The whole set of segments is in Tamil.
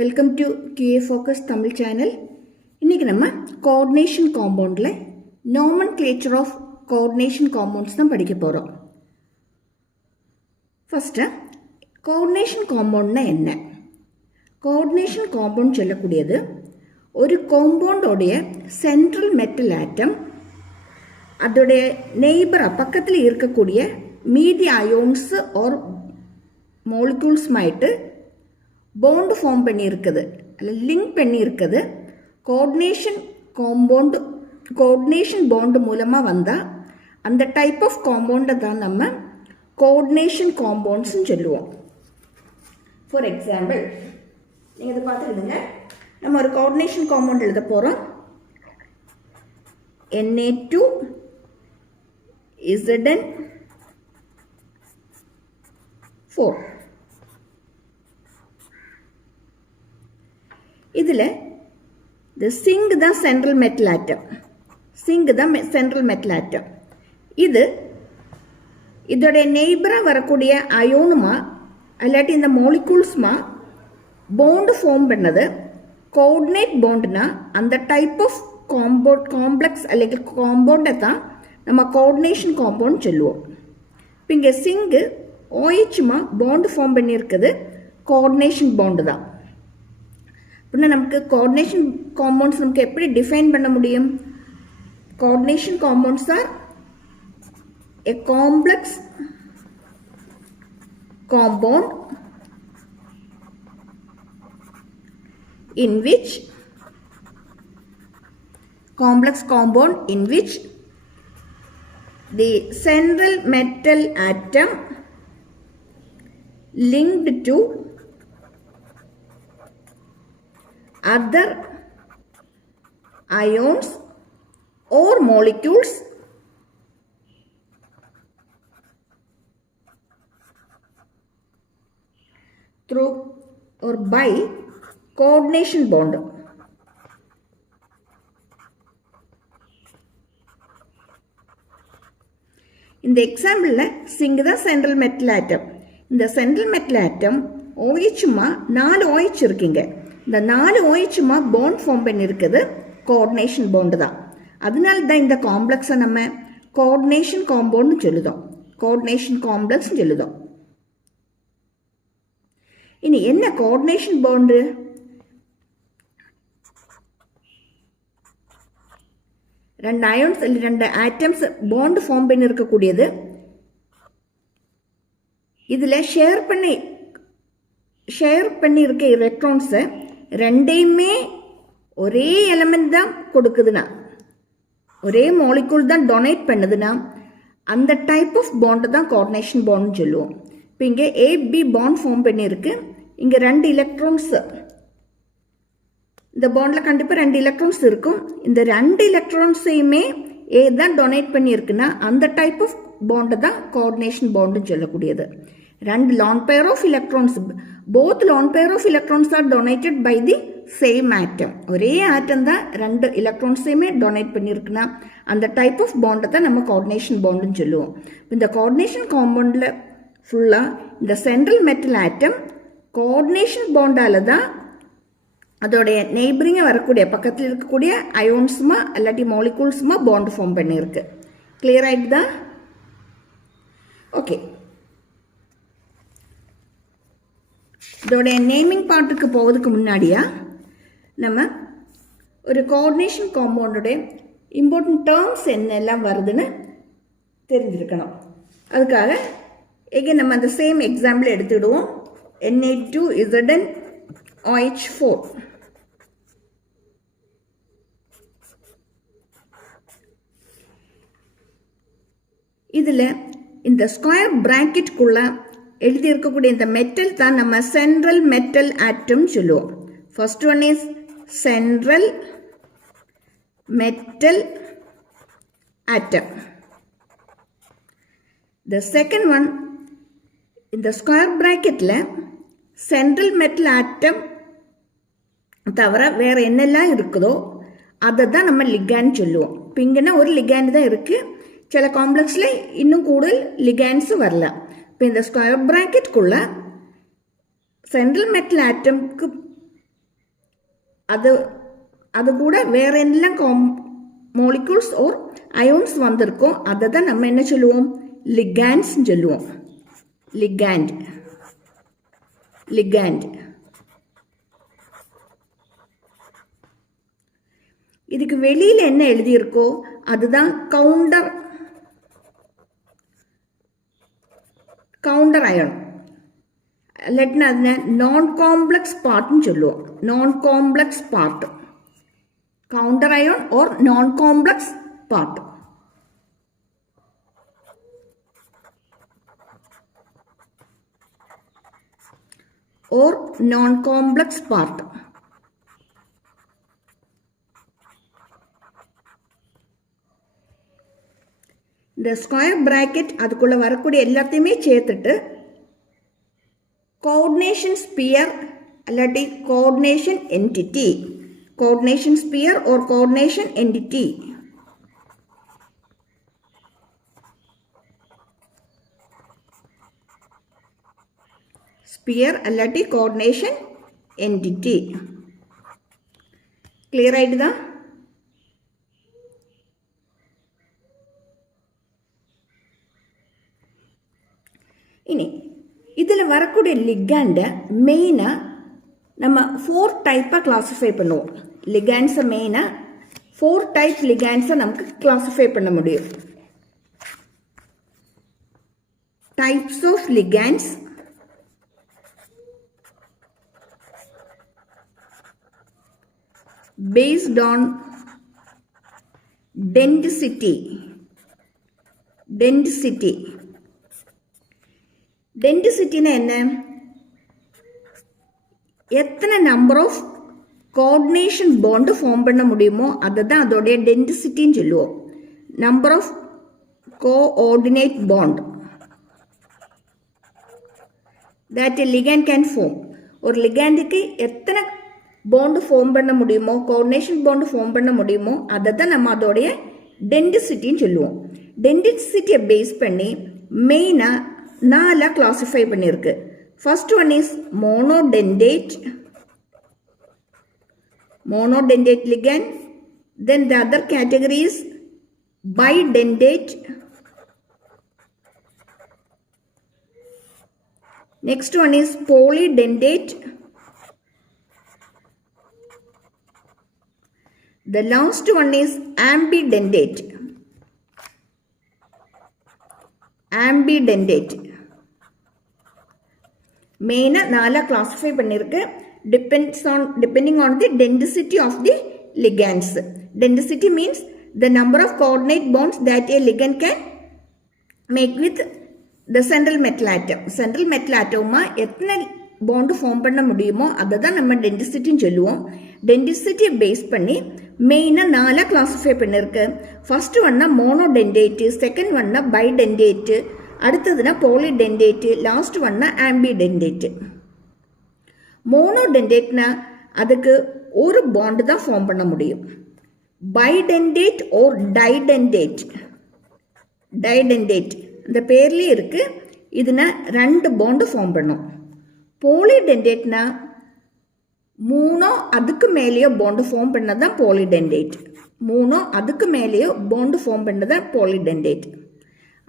Welcome to QA Focus Tamil channel. இன்றைக்கி நம்ம கோஆர்டினேஷன் காம்பவுண்டில் நாமென்க்ளேச்சர் ஆஃப் கோஆர்டினேஷன் காம்பவுண்ட்ஸ் தான் படிக்க போகிறோம். ஃபஸ்ட்டு கோஆர்டினேஷன் காம்பவுண்ட்னா என்ன? கோஆர்டினேஷன் காம்பவுண்ட் சொல்லக்கூடியது ஒரு காம்பவுண்டோடைய சென்ட்ரல் மெட்டல் ஆட்டம் அதோடைய நெய்பராக பக்கத்தில் இருக்கக்கூடிய மீதி அயோன்ஸ் ஆர் மோலிக்யூல்ஸ்மாயிட்டு பாண்ட் ஃபார்ம் பண்ணியிருக்குது, அதில் லிங்க் பண்ணியிருக்குது. கோஆர்டினேஷன் பாண்டு மூலமாக வந்தால் அந்த டைப் ஆஃப் காம்பவுண்டை தான் நம்ம கோஆர்டினேஷன் காம்பவுண்ட்ஸ்ன்னு சொல்லுவோம். ஃபார் எக்ஸாம்பிள், நீங்கள் இதை பார்த்துக்கிடுங்க. நம்ம ஒரு கோஆர்டினேஷன் காம்பவுண்ட் எழுத போகிறோம். Na2 Zn4. இதில் இந்த சிங்க் தான் சென்ட்ரல் மெட்டல் ஆட்டம். இதோடைய நெய்பராக வரக்கூடிய அயோனுமா இல்லாட்டி இந்த மோலிகூல்ஸ்மா பாண்டு ஃபார்ம் பண்ணது கோஆர்டினேட் பாண்டுனா அந்த டைப் ஆஃப் காம்ப்ளெக்ஸ் அல்லது காம்பவுண்டை தான் நம்ம கோஆர்டினேஷன் காம்பவுண்ட் சொல்லுவோம். இப்போ இங்கே சிங்கு ஓஹ்மா பாண்டு ஃபார்ம் பண்ணியிருக்குது, கோஆர்டினேஷன் பாண்டு தான். அப்படின்னா நமக்கு கோஆர்டினேஷன் காம்பவுண்ட்ஸ் நமக்கு எப்படி டிஃபைன் பண்ண முடியும்? Coordination compounds R a complex compound in which the central metal atom linked to other ions or molecules through or by coordination bond. இந்த எக்ஸாம்பிளில் சிங்க் தான் சென்ட்ரல் மெட்டல் ஆட்டம். இந்த சென்ட்ரல் மெட்டல் ஆட்டம் ஓஹ்மா 4 OH இருக்குங்க. இந்த 4 OHமா பாண்ட் ஃபார்ம் பண்ணியிருக்குது, கோஆர்டினேஷன் பாண்டு தான். அதனால தான் இந்த காம்ப்ளெக்ஸை நம்ம கோஆர்டினேஷன் காம்பவுண்ட்னு சொல்லுதோம், கோஆர்டினேஷன் காம்ப்ளெக்ஸ்னு சொல்லுதோம். இனி என்ன கோஆர்டினேஷன் பாண்டு? ரெண்டு அயோன்ஸ் இல்லை 2 ஆட்டம்ஸ் பாண்ட் ஃபார்ம் பண்ணி இருக்கக்கூடியது. இதில் ஷேர் பண்ணி இருக்க எலக்ட்ரான்ஸை ரெண்டையுமே ஒரே எலமெண்ட் தான் கொடுக்குதுன்னா, ஒரே மாலிகூல் தான் டொனேட் பண்ணுதுன்னா அந்த டைப் ஆஃப் பாண்டு தான் கோஆர்டினேஷன் பாண்டுன்னு சொல்லுவோம். இப்போ இங்கே AB பாண்ட் ஃபார்ம் பண்ணியிருக்கு. இங்கே 2 எலக்ட்ரான்ஸ், இந்த பாண்டில் கண்டிப்பாக 2 எலக்ட்ரான்ஸ் இருக்கும். இந்த 2 எலக்ட்ரான்ஸையுமே A தான் டொனேட் பண்ணியிருக்குன்னா அந்த டைப் ஆஃப் பாண்டு தான் கோஆர்டினேஷன் பாண்டுன்னு சொல்லக்கூடியது. 2 lone pair of electrons, both lone pair of electrons are donated by the same atom. ஒரே ஆட்டம் தான் 2 எலக்ட்ரான்ஸையுமே டொனேட் பண்ணியிருக்குன்னா அந்த டைப் ஆஃப் பாண்டை தான் நம்ம கோஆர்டினேஷன் பாண்டுன்னு சொல்லுவோம். இந்த கோஆர்டினேஷன் காம்பவுண்டில் ஃபுல்லாக இந்த சென்ட்ரல் மெட்டல் ஆட்டம் கோஆர்டினேஷன் பாண்டால் தான் அதோடைய நெய்பரிங்காக வரக்கூடிய பக்கத்தில் இருக்கக்கூடிய அயோன்ஸுமா இல்லாட்டி மாலிகூல்ஸுமா பாண்ட் ஃபார்ம் பண்ணியிருக்கு. கிளியர் ஆகிடுதா? ஓகே, இதோடைய நேமிங் பார்ட்டுக்கு போவதுக்கு முன்னாடியா நம்ம ஒரு கோஆர்டினேஷன் காம்பவுண்டோடைய இம்பார்ட்டன்ட் டேர்ம்ஸ் என்னெல்லாம் வருதுன்னு தெரிஞ்சிருக்கணும். அதுக்காக எகைன் நம்ம அந்த சேம் எக்ஸாம்பிள் எடுத்துடுவோம். Na2 Zn4. இதில் இந்த ஸ்கொயர் பிராக்கெட்டுக்குள்ள எழுதி இருக்கக்கூடிய இந்த மெட்டல் தான் நம்ம சென்ட்ரல் மெட்டல் ஆட்டம் சொல்லுவோம். First one is central metal atom. The second one, இந்த ஸ்கொயர் பிராக்கெட்டில் சென்ட்ரல் மெட்டல் ஆட்டம் தவிர வேறு என்னெல்லாம் இருக்குதோ அதை தான் நம்ம லிகாண்ட் சொல்லுவோம். இப்போ இங்கன்னா ஒரு லிகாண்ட் தான் இருக்குது. சில காம்ப்ளெக்ஸில் இன்னும் கூடுதல் லிகாண்ட்ஸு வரலாம். இப்போ இந்த ஸ்கொயர் பிராக்கெட்டுக்குள்ள சென்ட்ரல் மெட்டல் ஆட்டம்க்கு அது கூட வேற என்னெல்லாம் molecules or ions வந்திருக்கோ அதை தான் நம்ம என்ன சொல்லுவோம், ligands சொல்லுவோம். ligand. இதுக்கு வெளியில என்ன எழுதியிருக்கோ அதுதான் கவுண்டர் அயன். இல்லாட்டினா அதுன நான் காம்ப்ளெக்ஸ் பார்ட்னு சொல்லுவோம். Non complex part, counter ion or non complex part. or non-complex part. இந்த ஸ்கொயர் பிராக்கெட் அதுக்குள்ள வரக்கூடிய எல்லாத்தையுமே சேர்த்துட்டு கோஆர்டினேஷன் ஸ்பியர் அல்லாட்டி coordination entity, coordination sphere or coordination entity. Sphere അല്ലാട്ടി കോർഡിനേഷൻ എൻറ്റിറ്റി. ക്ലിയർ ആയിട്ടാ? ഇനി ഇതിൽ வரக்கூடிய லிகாண்ட் மெயினா நம்ம 4 டைப்பா கிளாசிஃபை பண்ணுவோம். லிகாண்ட்ஸ் மெயினா 4 டைப் லிகாண்ட்ஸ் நமக்கு கிளாசிஃபை பண்ண முடியும். Types of ligands based on density. டென்சிட்டினா என்ன? எத்தனை number of coordination bond form பண்ண முடியுமோ அதை தான் அதோடைய டென்சிட்டின்னு சொல்லுவோம். Number of coordinate bond that a ligand can form. ஒரு லிகாண்டுக்கு எத்தனை பாண்டு ஃபார்ம் பண்ண முடியுமோ, கோஆர்டினேஷன் பாண்டு ஃபார்ம் பண்ண முடியுமோ அதை தான் நம்ம அதோடைய டென்சிட்டின்னு சொல்லுவோம். டென்சிட்டியை பேஸ் பண்ணி மெயினாக 4 கிளாசிஃபை பண்ணியிருக்கு. First one is monodentate ligand. Then the other category is bidentate. Next one is polydentate. The last one is ambidentate. Main 4 classify பண்ணிருக்கு. Depending on the density of the ligands. Density means the number of coordinate bonds that a ligand can make with the central metal atom. Central metal atom எத்தனை பாண்ட் ஃபார்ம் பண்ண முடியுமோ அதை தான் நம்ம டென்சிட்டின்னு சொல்லுவோம். டென்சிட்டியை பேஸ் பண்ணி மெயினாக 4 கிளாஸிஃபை பண்ணிருக்கு. ஃபர்ஸ்ட் ஒன்னா மோனோடென்டேட்டு, செகண்ட் ஒன்னா பைடென்டேட்டு, அடுத்ததுன்னா போலிடென்டேட்டு, லாஸ்ட் ஒன்னா ஆம்பிடென்டேட்டு. மோனோடென்டேட்னா அதுக்கு ஒரு பாண்டு தான் ஃபார்ம் பண்ண முடியும். பைடென்டேட் ஓர் டைடென்டேட் அந்த பேர்லேயே இருக்கு. இதுனா 2 பாண்டு ஃபார்ம் பண்ணும். போலிடென்டேட்னா 3 அதுக்கு மேலேயோ பாண்டு ஃபார்ம் பண்ணதான் போலிடென்டேட். 3 அதுக்கு மேலேயோ பாண்டு ஃபார்ம் பண்ணதான் போலிடென்டேட்.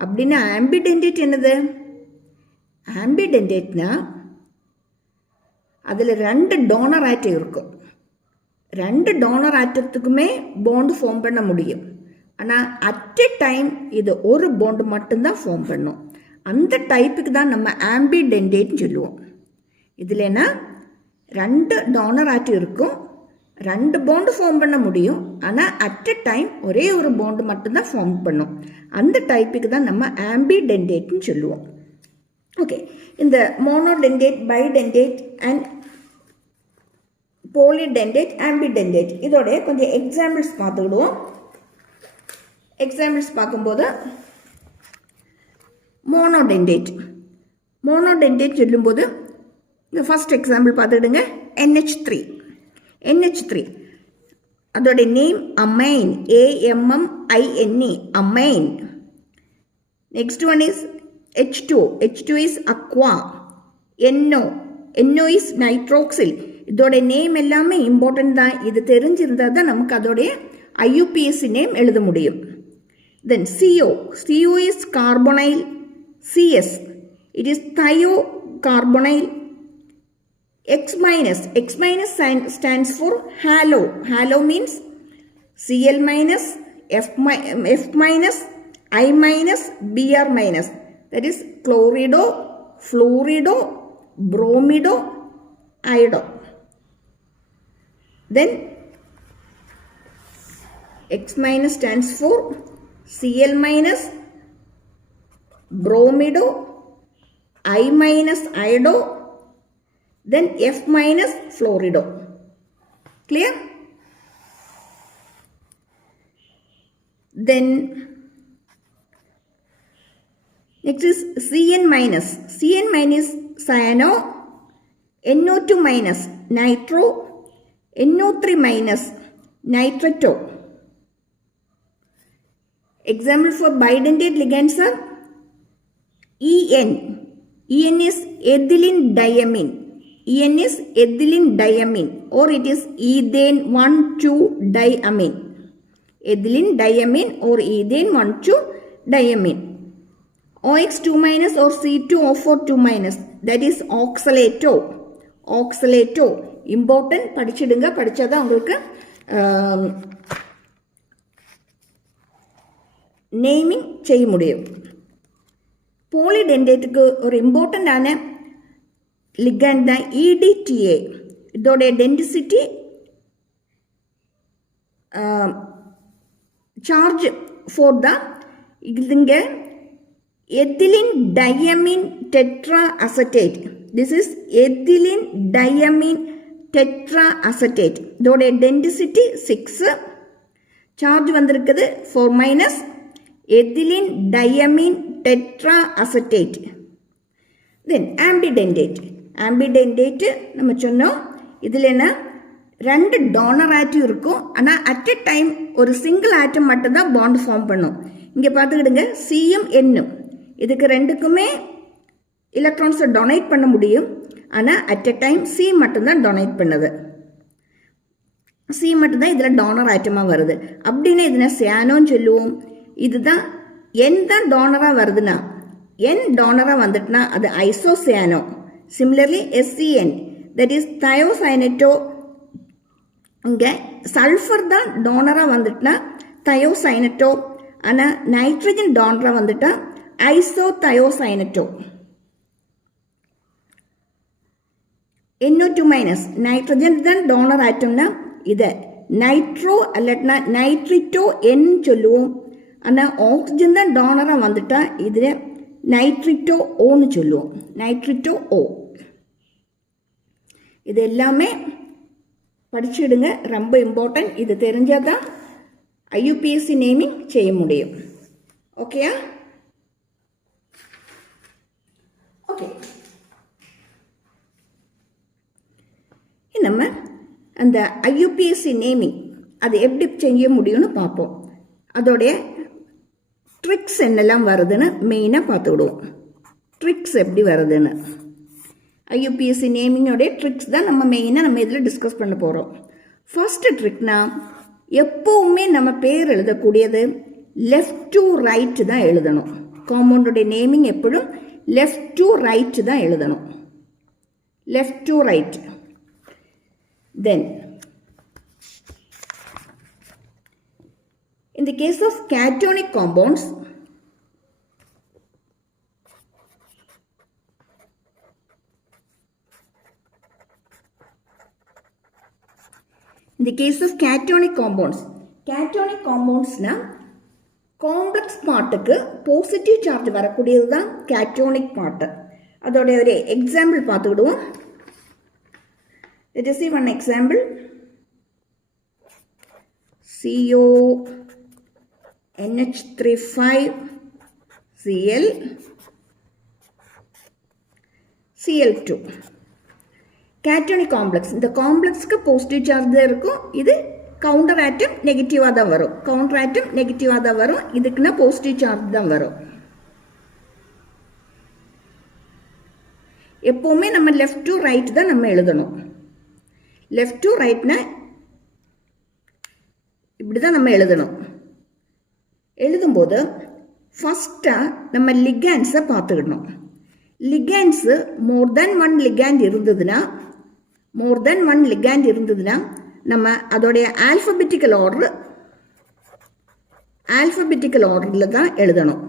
அப்படின்னா ஆம்பிடென்டேட் என்னது? ஆம்பிடென்டேட்னா அதில் 2 டோனர் ஆட்டம் இருக்கும். 2 டோனர் ஆட்டத்துக்குமே பாண்டு ஃபார்ம் பண்ண முடியும். ஆனால் அட் எ டைம் இது ஒரு பாண்டு மட்டும்தான் ஃபார்ம் பண்ணும். அந்த டைப்புக்கு தான் நம்ம ஆம்பிடென்டேட்னு சொல்லுவோம். இதுலனா 2 டோனர் ஆட்டம் இருக்கும், 2 பாண்டு ஃபார்ம் பண்ண முடியும். ஆனால் அட் எ டைம் ஒரே ஒரு பாண்டு மட்டும்தான் ஃபார்ம் பண்ணும். அந்த டைப்புக்கு தான் நம்ம ஆம்பிடென்டேட்னு சொல்லுவோம். ஓகே, இந்த monodentate, bidentate and polydentate, ambidentate இதோடைய கொஞ்சம் எக்ஸாம்பிள்ஸ் பார்த்துக்கிடுவோம். எக்ஸாம்பிள்ஸ் பார்க்கும்போது மோனோடென்டேட் சொல்லும்போது இந்த ஃபர்ஸ்ட் எக்ஸாம்பிள் பார்த்துக்கிடுங்க. NH3 அதோடைய name amine, AMMINE, amine. Next one is H2 is aqua. NO is nitrosyl. இதோட நேம் எல்லாமே இம்பார்ட்டன்ட் தான். இது தெரிஞ்சிருந்தா தான் நமக்கு அதோடைய IUPAC நேம் எழுத முடியும். Then CO is carbonyl. CS, it is thiocarbonyl. X minus stands for halo. Halo means Cl minus, F minus, I minus, Br minus. That is chlorido, fluorido, bromido, iodo. Then X minus stands for Cl minus, bromido, I minus, iodo, then F minus, fluorido. Clear? Then next is Cn minus. Cn minus cyano, NO2 minus nitro, NO3 minus nitrato. Example for bidentate ligands are En. En is ethylene diamine. En is ethylene diamine, or it is ethane 1,2-diamine. Ethylene diamine or ethane 1,2-diamine. OX2 minus or C2O4 2 minus, that is oxalato. Oxalato important. படிச்சிடுங்க, படிச்சாதான் உங்களுக்கு நேமிங் செய்ய முடியும். போலிடென்டேட்டுக்கு ஒரு இம்பார்ட்டண்டான லிகண்ட் தான் EDTA. இதோடைய டென்சிட்டி சார்ஜ் ஃபோர் தான். இதுங்க ethylene diamine tetraacetate. This is ethylene diamine tetraacetate. இதோடைய டென்சிட்டி 6. சார்ஜ் வந்திருக்குது 4 minus. ethylene diamine tetraacetate. Then ambidentate. Ambidentate நம்ம சொன்னோம். இதில் என்ன, 2 டோனர் ஆட்டம் இருக்கும். ஆனால் அட் எ டைம் ஒரு சிங்கிள் ஆட்டம் மட்டும் தான் பாண்ட் ஃபார்ம் பண்ணும். இங்கே பார்த்துக்கிடுங்க, சியும் என்னும் இதுக்கு ரெண்டுக்குமே எலக்ட்ரான்ஸை டொனேட் பண்ண முடியும். ஆனால் அட் எ டைம் சி மட்டும்தான் டொனேட் பண்ணுது. சி மட்டும்தான் இதில் டோனர் ஆட்டமாக வருது. அப்படின்னு இதுனா சியானோன்னு சொல்லுவோம். இதுதான் என் தான் டோனராக வருதுன்னா, என் டோனராக வந்துட்டுனா அது isocyano. Similarly SCN, that is thiocyanato. இங்கே சல்ஃபர் தான் டோனராக வந்துட்டுனா தயோசைனட்டோ. ஆனால் நைட்ரஜன் டோனராக வந்துட்டா ஐசோதயோசைனட்டோ. NO2 மைனஸ் நைட்ரஜன் தான் டோனர் ஆட்டம்னா இதை நைட்ரோ அல்லட்னா நைட்ரிட்டோ என் சொல்லுவோம். ஆனால் ஆக்சிஜன் தான் டோனராக வந்துட்டா இதில் நைட்ரிட்டோ ஓன்னு சொல்லுவோம். நைட்ரிட்டோ ஓ. இது எல்லாமே படிச்சுடுங்க, ரொம்ப இம்பார்ட்டன்ட். இது தெரிஞ்சால் தான் IUPAC நேமிங் செய்ய முடியும். ஓகேயா? ஓகே, நம்ம அந்த IUPAC நேமிங் அது எப்படி செய்ய முடியும்னு பார்ப்போம். அதோடைய ட்ரிக்ஸ் என்னெல்லாம் வருதுன்னு மெயினாக பார்த்து விடுவோம். ட்ரிக்ஸ் எப்படி வருதுன்னு, IUPAC நேமிங்கோடைய ட்ரிக்ஸ் தான் நம்ம மெயினாக நம்ம இதில் டிஸ்கஸ் பண்ண போகிறோம். ஃபர்ஸ்ட் ட்ரிக்னா, எப்போவுமே நம்ம பேர் எழுதக்கூடியது லெஃப்ட் டு ரைட் தான் எழுதணும். காம்பவுண்டோடைய நேமிங் எப்பொழுதும் லெஃப்ட் டு ரைட் தான் எழுதணும். Left to right. Then in the case of cationic compounds, cationic compounds na complex பார்ட்டுக்கு பாசிட்டிவ் சார்ஜ் வரக்கூடியது தான் கேட்டோனிக் பார்ட். அதோடைய ஒரு எக்ஸாம்பிள் பார்த்து விடுவோம். Let us see one example. CO NH35 Cl Cl2 cationic complex. இந்த காம்ப்ளெக்ஸ்க்கு பாசிட்டிவ் சார்ஜ் தான் இருக்கும். இது கவுண்டர் ஆட்டம் நெகட்டிவாக தான் வரும். கவுண்டர் ஆட்டம் நெகட்டிவாக தான் வரும். இதுக்குன்னா பாசிட்டிவ் சார்ஜ் தான் வரும். எப்போவுமே நம்ம லெஃப்ட் டு ரைட் தான் நம்ம எழுதணும். லெஃப்ட் டு ரைட்னா இப்படி தான் நம்ம எழுதணும். எழுதும்போது ஃபஸ்ட்டாக நம்ம லிகாண்ட்ஸை பார்த்துக்கணும். லிகாண்ட்ஸு மோர் தென் ஒன் லிகாண்ட் இருந்ததுன்னா நம்ம அதோடைய ஆல்ஃபபெட்டிக்கல் ஆர்டரில் தான் எழுதணும்.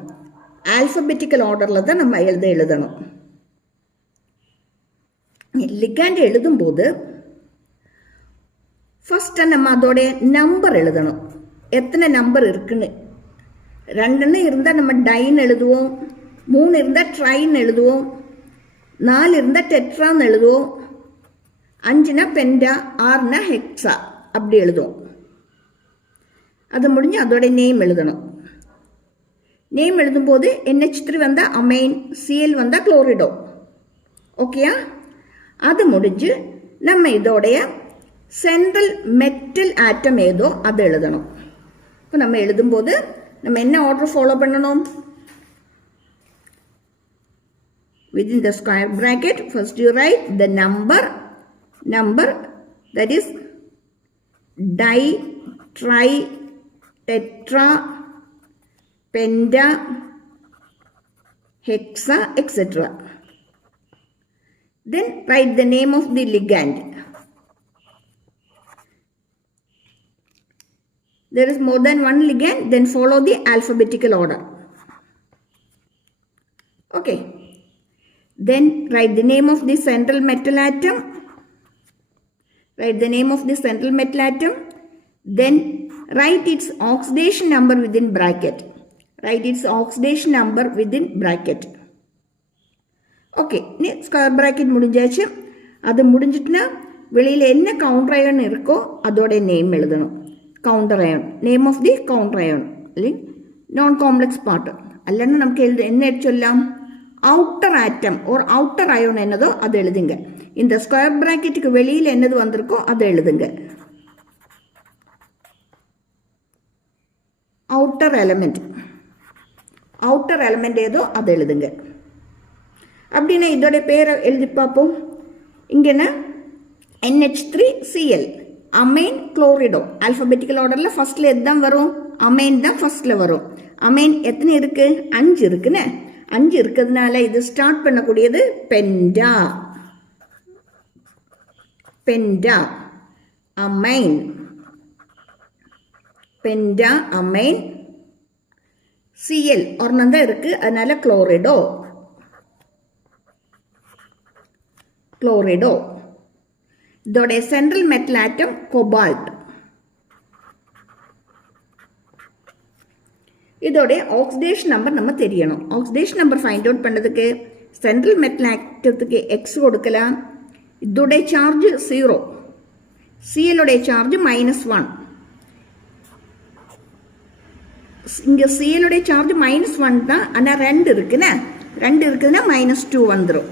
ஆல்ஃபபெட்டிக்கல் ஆர்டரில் தான் நம்ம எழுதணும். லிகாண்ட் எழுதும்போது ஃபஸ்ட்டு நம்ம அதோடைய நம்பர் எழுதணும். எத்தனை நம்பர் இருக்குன்னு. 2 இருந்தால் நம்ம டைன் எழுதுவோம், 3 இருந்தால் ட்ரைன் எழுதுவோம், 4 இருந்தால் டெட்ரான்னு எழுதுவோம், 5னா பென்டா, 6னா ஹெக்ஸா அப்படி எழுதுவோம். அது முடிஞ்சு அதோடைய நேம் எழுதணும். நேம் எழுதும்போது NH3 வந்தால் அமைன், Cl வந்தால் குளோரிடோ. ஓகேயா? அது முடிஞ்சு நம்ம இதோடைய சென்ட்ரல் மெட்டல் ஆட்டம் ஏதோ அது எழுதணும். இப்போ நம்ம எழுதும்போது நம்ம என்ன ஆர்டர் ஃபாலோ பண்ணணும்? Within the square bracket, first you write the number that is di, tri, tetra, penta, hexa, etc. Then write the name of the ligand. There is more than one ligand, then follow the alphabetical order. Okay. Then write the name of the central metal atom. Then write its oxidation number within bracket. Okay. Square bracket முடிஞ்சாச்சு. அது முடிஞ்சிட்டுனா வெளியில் என்ன கவுண்டர் அயன் இருக்கோ அதோட நேம் எழுதணும். Counter ion, name of the counter ion இல்லை நான் காம்ப்ளெக்ஸ் பார்ட். அல்லன்னா நமக்கு என்ன சொல்லலாம்? அவுட்டர் ஆட்டம் ஒரு அவுட்டர் அயோன் என்னதோ அது எழுதுங்க. இந்த ஸ்கொயர் பிராக்கெட்டுக்கு வெளியில் என்னது வந்திருக்கோ அதை எழுதுங்க. அவுட்டர் எலமெண்ட் ஏதோ அதை எழுதுங்க. அப்படின்னா இதோட பேரை எழுதி பார்ப்போம். இங்கன்னா NH3Cl அமைன் குளோரிடோ. ஆல்ஃபபெட்டிக்கல் ஆர்டரில் ஃபர்ஸ்ட்ல எதுதான் வரும்? அமைன் தான் ஃபர்ஸ்ட்ல வரும். அமைன் எத்தனை இருக்கு? 5 இருக்குன்னு. 5 இருக்கிறதுனால இது ஸ்டார்ட் பண்ணக்கூடியது பென்டா, அமைன், Cl ஒரெண்ணம் தான் இருக்கு, அதனால குளோரிடோ. இதோட சென்ட்ரல் மெட்டல் ஆட்டம் கோபால்ட். இதோட ஆக்சிடேஷன் நம்பர் நம்ம தெரியணும். ஆக்சிடேஷன் நம்பர் ஃபைண்ட் அவுட் பண்ணதுக்கு சென்ட்ரல் மெட்டல் ஆட்டத்துக்கு X கொடுக்கலாம். இதோட சார்ஜ் 0, Cl சார்ஜ் -1. இங்க Cl சார்ஜ் -1 தான், ஆனால் 2 இருக்குன்னா -2 வந்துடும்.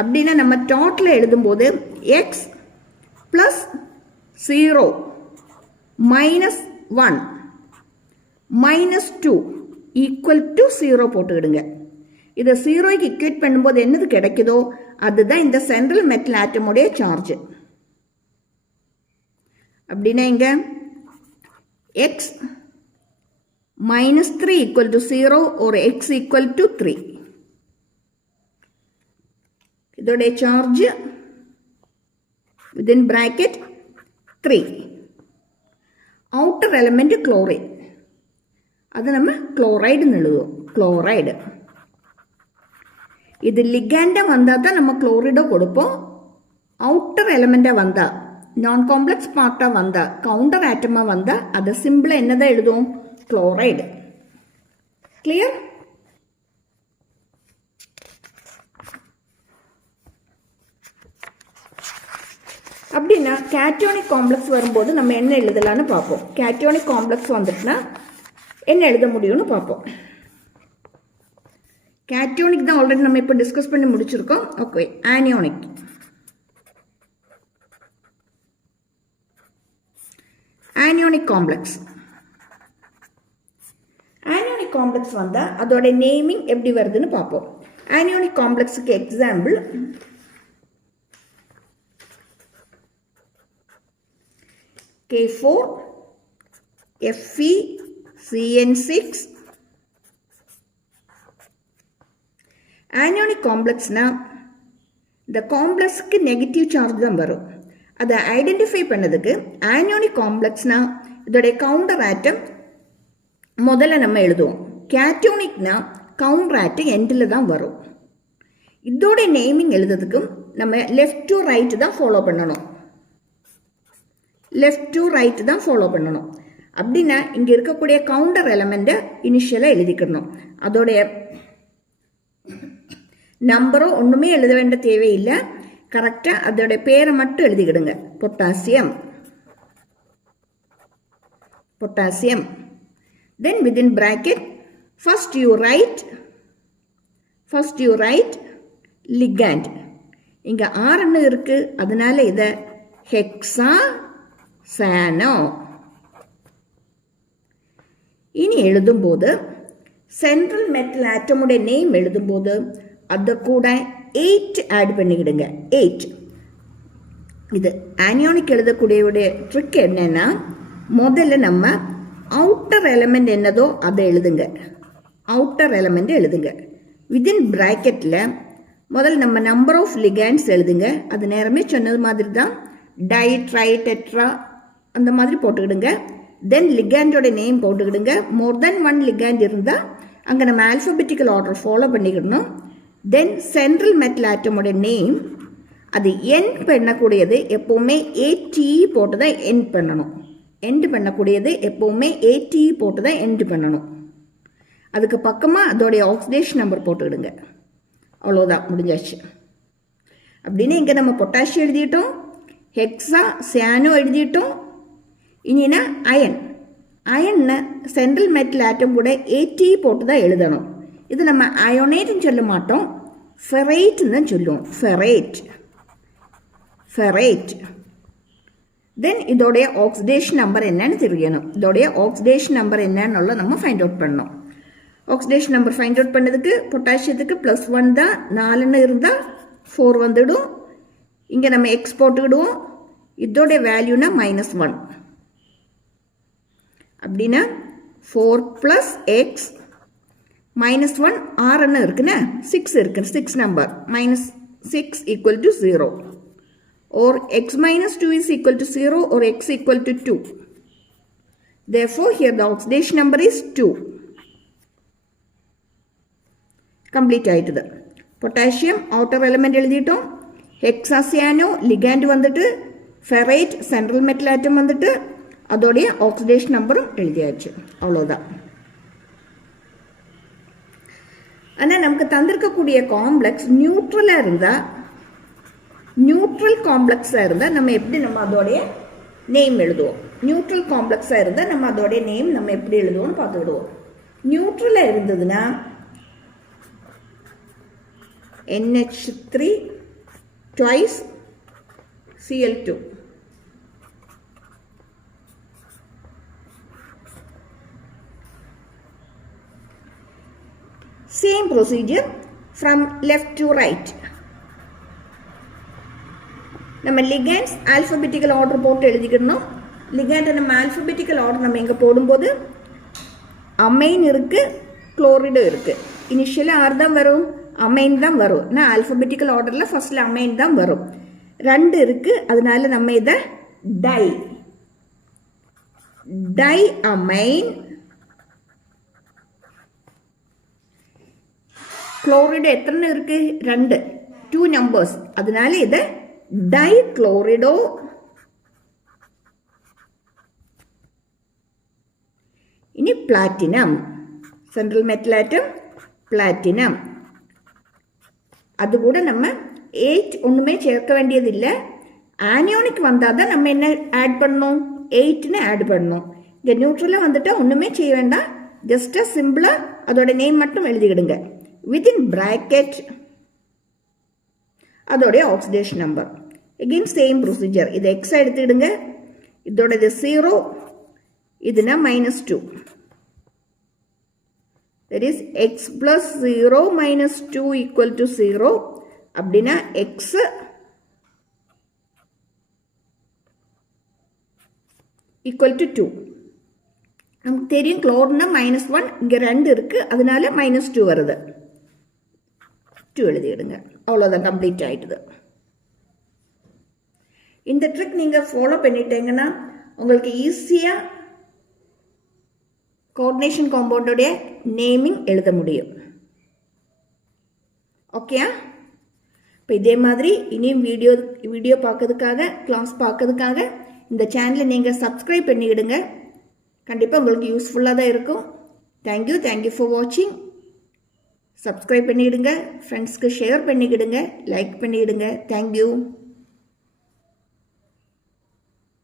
அப்படின்னா நம்ம டோட்டல் எழுதும்போது X + 0 -1 -2 = 0 போட்டுக்கிடுங்க. இதை 0க்கு இக்குவேட் பண்ணும்போது என்னது கிடைக்குதோ அதுதான் இந்த சென்ட்ரல் மெட்டல் ஆட்டமுடைய சார்ஜ். அப்படின்னா இங்க X -3 = 0 or X = 3. இதோட charge within bracket 3. Outer element chloride, அது நம்ம குளோரைடுன்னு எழுதுவோம். குளோரைடு இது லிகாண்டா வந்தால் தான் நம்ம குளோரைடோ கொடுப்போம். அவுட்டர் எலமெண்ட்டாக வந்தால், நான் காம்ப்ளெக்ஸ் பார்ட்டாக வந்தால், கவுண்டர் ஆட்டமாக வந்தால் அதை சிம்பிளாக என்னதான் எழுதுவோம்? குளோரைடு. கிளியர்? அப்படின்னா கேட்டோனிக் காம்ப்ளெக்ஸ் வரும்போது நம்ம என்ன எழுதலான்னு பார்ப்போம். கேட்டோனிக் காம்ப்ளெக்ஸ் வந்துட்டுனா என்ன எழுத முடியும்னு பார்ப்போம். கேட்டோனிக் தான் ஆல்ரெடி நம்ம இப்போ டிஸ்கஸ் பண்ணி முடிச்சிருக்கோம். Okay, anionic. ஆனியோனிக் காம்ப்ளெக்ஸ் வந்தால் அதோட நேமிங் எப்படி வருதுன்னு பார்ப்போம். ஆனியோனிக் காம்ப்ளெக்ஸுக்கு example K4, Fe, CN6. Anionic complexனா இந்த காம்ப்ளெக்ஸ்க்கு நெகட்டிவ் சார்ஜ் தான் வரும். அதை ஐடென்டிஃபை பண்ணதுக்கு ஆனியோனிக் காம்ப்ளெக்ஸ்னா இதோடைய கவுண்டர் ஆட்டம் முதல்ல நம்ம எழுதுவோம். கேட்டோனிக்னா கவுண்டர் ஆட்டம் எண்டில் தான் வரும். இதோடைய நேமிங் எழுதுறதுக்கும் நம்ம லெஃப்ட் டு ரைட் தான் ஃபாலோ பண்ணணும். லெஃப்ட் டு ரைட் தான் ஃபாலோ பண்ணணும். அப்படின்னா இங்கே இருக்கக்கூடிய கவுண்டர் எலமெண்ட்டை இனிஷியலாக எழுதிக்கணும். அதோடைய நம்பரோ ஒன்றுமே எழுத வேண்டிய தேவையில்லை. கரெக்டாக அதோடைய பேரை மட்டும் எழுதிக்கிடுங்க. Potassium, potassium. Then within bracket first you write ligand. இங்கே ஆறுன்னு இருக்கு, அதனால இதை ஹெக்ஸா சானோ. இனி எழுதும்போது சென்ட்ரல் மெட்டல் ஆட்டமுடைய நேம் எழுதும்போது அதை கூட 8 ஆட் பண்ணிக்கிடுங்க. 8. இது ஆனியோனிக் எழுதக்கூடிய ட்ரிக் என்னன்னா, முதல்ல நம்ம அவுட்டர் எலமெண்ட் என்னதோ அதை எழுதுங்க. அவுட்டர் எலமெண்ட் எழுதுங்க. வித்தின் பிராக்கெட்டில் முதல்ல நம்ம நம்பர் ஆஃப் லிகண்ட்ஸ் எழுதுங்க. அது நேரமே சொன்னது மாதிரி தான், டை, ட்ரை, டெட்ரா அந்த மாதிரி போட்டுக்கிடுங்க. தென் லிகண்டோட நேம் போட்டுக்கிடுங்க. மோர் தென் 1 லிகண்ட் இருந்தால் அங்கே நம்ம ஆல்ஃபபெட்டிக்கல் ஆர்டர் ஃபாலோ பண்ணிக்கிடணும். தென் சென்ட்ரல் மெட்டல் ஆட்டமோட நேம், அது எண்ட் பண்ணக்கூடியது எப்போவுமே ATE போட்டு தான் எண்ட் பண்ணணும். எண்ட் பண்ணக்கூடியது எப்போவுமே ATE போட்டு தான் எண்ட் பண்ணணும். அதுக்கு பக்கமாக அதோடைய ஆக்சிடேஷன் நம்பர் போட்டுக்கிடுங்க. அவ்வளோதான், முடிஞ்சாச்சு. அப்படின்னு இங்கே நம்ம பொட்டாசியம் எழுதிட்டோம், ஹெக்ஸா சியானோ எழுதிட்டோம். இனினா அயன் சென்ட்ரல் மெட்டல் ஆட்டம் கூட ATE போட்டு தான் எழுதணும். இது நம்ம அயோனேட்னு சொல்ல மாட்டோம், ஃபெரைட்னு தான் சொல்லுவோம். ஃபெரைட். தென் இதோடைய ஆக்சிடேஷன் நம்பர் என்னன்னு தெரியணும். இதோடைய ஆக்சிடேஷன் நம்பர் என்னன்னு நம்ம ஃபைண்ட் அவுட் பண்ணணும். ஆக்சிடேஷன் நம்பர் ஃபைண்ட் அவுட் பண்ணதுக்கு பொட்டாசியத்துக்கு +1 தான், 4ன்னு இருந்தால் 4 வந்துடும். இங்கே நம்ம எக்ஸ் போட்டுக்கிடுவோம். இதோடைய வேல்யூனா -1. அப்படின்னா 4 + x -1 6ன்னு இருக்குன்னா 6 இருக்கு, 6 number. -6 = 0. or x - 2 is equal to 0 or x equal to 2. Therefore, here the oxidation number is 2. Complete ஆயிட்டது. பொட்டாசியம் அவுட்டர் எலிமெண்ட் எழுதிட்டோம். ஹெக்ஸாசியானோ லிகண்ட் வந்துட்டு, ஃபெரைட் சென்ட்ரல் மெட்டல் ஆட்டம் வந்துட்டு, அதோடைய ஆக்சிடேஷன் நம்பரும் எழுதியாச்சு. அவ்வளோதான். ஆனால் நமக்கு தந்திருக்கக்கூடிய காம்ப்ளெக்ஸ் நியூட்ரலாக இருந்தால், நியூட்ரல் காம்ப்ளெக்ஸாக இருந்தால் நம்ம எப்படி அதோடைய நேம் எழுதுவோம். நியூட்ரல் காம்ப்ளெக்ஸாக இருந்தால் நம்ம அதோடைய நேம் நம்ம எப்படி எழுதுவோம்னு பார்த்துக்கிடுவோம். நியூட்ரலாக இருந்ததுன்னா NH3 twice Cl2. Same procedure from left to right. நம்ம லிகண்ட்ஸ் ஆல்ஃபபெட்டிக்கல் ஆர்டர் போட்டு எழுதிக்கணும். லிகண்டை நம்ம ஆல்ஃபபெட்டிக்கல் ஆர்டர் நம்ம இங்கே போடும்போது அமைன் இருக்குது, குளோரிடும் இருக்குது. இனிஷியலாக ஆறு தான் வரும், அமைன் தான் வரும். நான் ஆல்ஃபபெட்டிக்கல் ஆர்டரில் ஃபர்ஸ்டில் அமைன் தான் வரும். 2 இருக்குது, அதனால நம்ம இதை டை அமைன். குளோரிடு எத்தனை இருக்கு? 2 நம்பர்ஸ். அதனால இதை டைக்ளோரிடோ. இனி platinum, central metal atom platinum. அது கூட நம்ம 8 ஒன்றுமே சேர்க்க வேண்டியதில்லை. ஆனியோனிக் வந்தால் தான் நம்ம என்ன ஆட் பண்ணணும்? 8ன்னு ஆட் பண்ணணும். இங்கே நியூட்ரலாக வந்துட்டால் ஒன்றுமே செய்ய வேண்டாம், ஜஸ்ட்டாக சிம்பிளாக அதோட நேம் மட்டும் எழுதிக்கிடுங்க. வித்தின் பிராக்கெட் அதோடைய oxidation number. again same procedure. இது எக்ஸ் எடுத்துக்கிடுங்க, இதோட இது 0, இதுனா -2. that is x plus 0 minus 2 equal to 0. அப்படின்னா x ஈக்குவல் டு 2. நமக்கு தெரியும் குளோரின் -1, இங்கே 2 இருக்குது, அதனால -2 வருது. 2 எழுதிடுங்க. அவ்வளோதான், கம்ப்ளீட் ஆகிடுது. இந்த ட்ரிக் நீங்கள் ஃபாலோ பண்ணிட்டீங்கன்னா உங்களுக்கு ஈஸியாக கோஆர்டினேஷன் காம்பவுண்டோடைய நேமிங் எழுத முடியும். ஓகேயா? இப்போ இதே மாதிரி இனியும் வீடியோ பார்க்கறதுக்காக, கிளாஸ் பார்க்கறதுக்காக இந்த சேனலை நீங்கள் சப்ஸ்கிரைப் பண்ணிவிடுங்க. கண்டிப்பாக உங்களுக்கு யூஸ்ஃபுல்லாக தான் இருக்கும். தேங்க்யூ ஃபார் வாட்சிங். சப்ஸ்கிரைப் பண்ணிவிடுங்க, ஃப்ரெண்ட்ஸ்க்கு ஷேர் பண்ணிக்கிடுங்க, லைக் பண்ணிவிடுங்க. தேங்க்யூ.